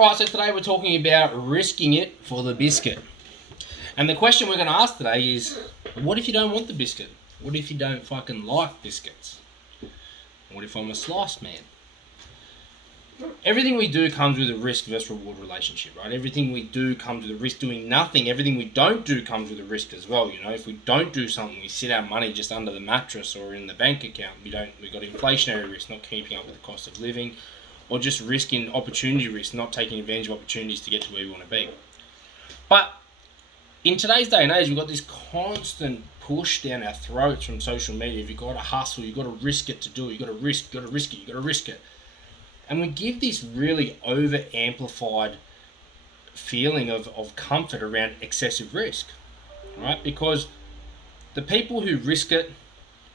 Alright, so today we're talking about risking it for the biscuit. And the question we're going to ask today is, what if you don't want the biscuit? What if you don't fucking like biscuits? What if I'm a slice man? Everything we do comes with a risk versus reward relationship, right? Everything we do comes with a risk. Doing nothing, everything we don't do comes with a risk as well. You know, if we don't do something, we sit our money just under the mattress or in the bank account. We've got inflationary risk, not keeping up with the cost of living, or just risking opportunity risk, not taking advantage of opportunities to get to where we want to be. But in today's day and age, we've got this constant push down our throats from social media. If you've got to hustle, you've got to risk it to do it. You've got to risk it, you've got to risk it. And we give this really over-amplified feeling of comfort around excessive risk, right? Because the people who risk it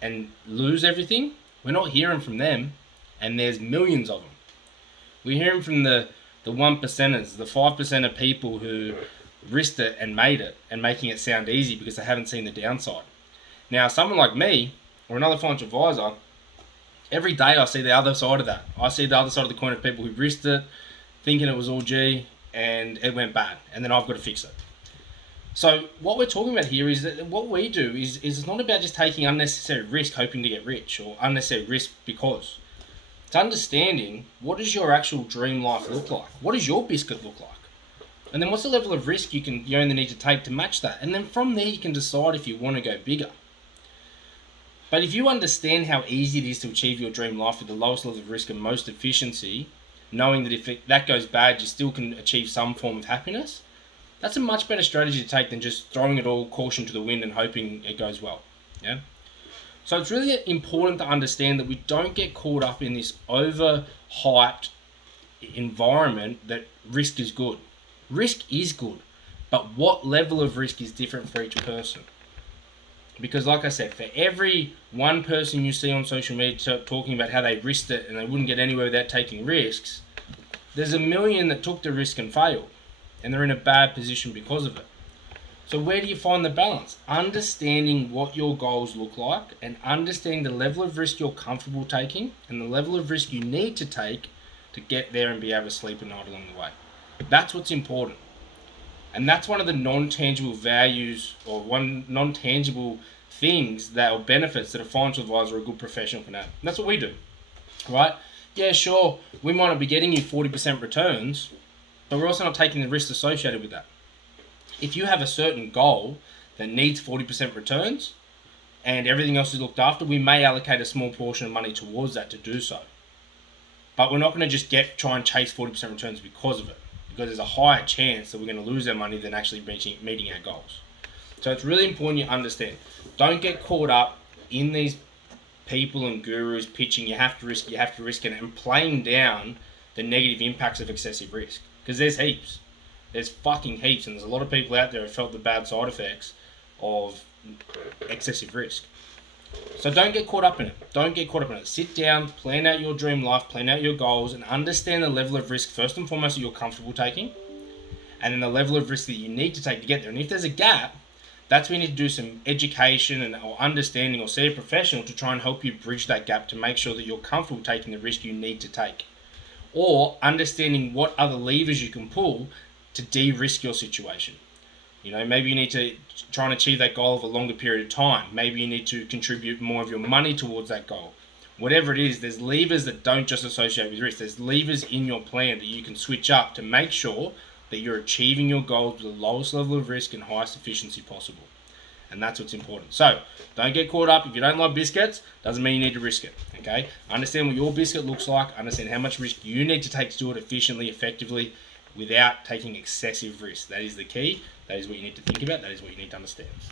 and lose everything, we're not hearing from them, and there's millions of them. We're hearing from the 1%ers, the 5% of people who risked it and made it, and making it sound easy because they haven't seen the downside. Now, someone like me, or another financial advisor, every day I see the other side of that. I see the other side of the coin of people who risked it, thinking it was all G, and it went bad, and then I've got to fix it. So what we're talking about here is that what we do is it's not about just taking unnecessary risk hoping to get rich, or unnecessary risk because. It's understanding, what does your actual dream life look like? What does your biscuit look like? And then what's the level of risk you only need to take to match that? And then from there you can decide if you want to go bigger. But if you understand how easy it is to achieve your dream life with the lowest level of risk and most efficiency, knowing that if that goes bad, you still can achieve some form of happiness, that's a much better strategy to take than just throwing it all caution to the wind and hoping it goes well. Yeah. So it's really important to understand that we don't get caught up in this over-hyped environment that risk is good. Risk is good, but what level of risk is different for each person? Because like I said, for every one person you see on social media talking about how they risked it and they wouldn't get anywhere without taking risks, there's a million that took the risk and failed, and they're in a bad position because of it. So where do you find the balance? Understanding what your goals look like and understanding the level of risk you're comfortable taking and the level of risk you need to take to get there and be able to sleep at night along the way. That's what's important. And that's one of the non-tangible values, or one non-tangible things that are benefits that a financial advisor or a good professional can have. And that's what we do, right? Yeah, sure, we might not be getting you 40% returns, but we're also not taking the risks associated with that. If you have a certain goal that needs 40% returns and everything else is looked after, we may allocate a small portion of money towards that to do so. But we're not going to just try and chase 40% returns because of it, because there's a higher chance that we're going to lose our money than actually meeting our goals. So it's really important you understand. Don't get caught up in these people and gurus pitching you have to risk it, and playing down the negative impacts of excessive risk. Because there's heaps. There's fucking heaps, and there's a lot of people out there who have felt the bad side effects of excessive risk. So don't get caught up in it. Sit down, plan out your dream life, plan out your goals, and understand the level of risk first and foremost that you're comfortable taking, and then the level of risk that you need to take to get there. And if there's a gap, that's when you need to do some education or understanding, or see a professional to try and help you bridge that gap to make sure that you're comfortable taking the risk you need to take. Or understanding what other levers you can pull to de-risk your situation. You know, maybe you need to try and achieve that goal of a longer period of time. Maybe you need to contribute more of your money towards that goal. Whatever it is, there's levers that don't just associate with risk. There's levers in your plan that you can switch up to make sure that you're achieving your goals with the lowest level of risk and highest efficiency possible. And that's what's important. So don't get caught up. If you don't like biscuits, doesn't mean you need to risk it. Okay? Understand what your biscuit looks like. Understand how much risk you need to take to do it efficiently, effectively, without taking excessive risk. That is the key. That is what you need to think about. That is what you need to understand.